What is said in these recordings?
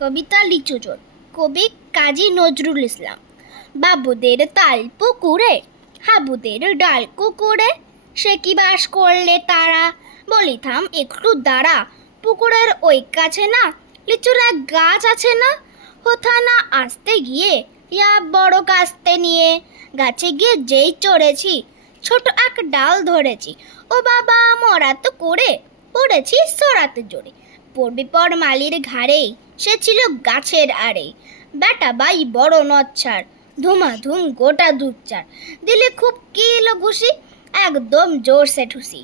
কবিতা লিচু চোর, কবি কাজী নজরুল ইসলাম। বাবুদের তাল পুকুরে, হাবুদের ডাল কুকুরে, সে কি বাস করলে তারা, বলিথাম একটু দাঁড়া। পুকুরের ওই কাছে না লিচুর এক গাছ আছে না, কোথা না আসতে গিয়ে ইয়া বড় কাস্তে নিয়ে, গাছে গিয়ে যেই চড়েছি ছোট এক ডাল ধরেছি, ও বাবা মরা তো করে পড়েছি সরাতে জোরে। পড়বি পর মালির ঘাড়েই, সে ছিল গাছের আড়ে, বেটা বাই বড় নচ্ছার, ধুমাধুম গোটা দুধচার, দিলে খুব কিলো ঘুষি, একদম জোরসে ঠুসি।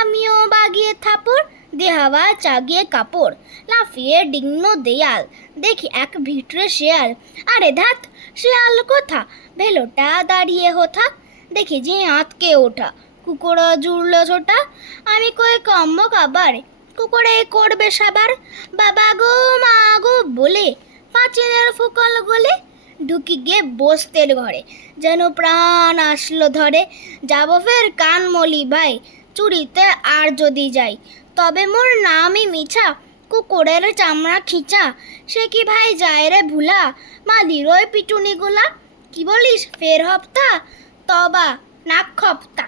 আমিও বাগিয়ে থাপড়, দেহাওয়া চাগিয়ে কাপড়, লাফিয়ে ডিগ্ন দেয়াল, দেখি এক ভিটরে শেয়াল। আরে ধ্যাত, শেয়াল কোথা, ভেলোটা দাঁড়িয়ে হোথা, দেখি যে আঁতকে ওঠা, কুকুরও জুড়ল ছোটা। আমি কই কম্ব খাবার, কুকুরে করবে সাবার, বাবা গো মা গো বলে পাঁচিলের ফুকল গলে ঢুকি গিয়ে বসতের ঘরে, যেন প্রাণ আসলো ধরে। যাব ফের কানমলি ভাই, চুরিতে আর যদি যাই, তবে মোর নামই মিছা, কুকুরের চামড়া খিচা। সে কি ভাই যায় রে ভুলা, মালির ওই পিটুনিগুলা। কি বলিস ফের হপ্তা, তবা নাক খপ্তা।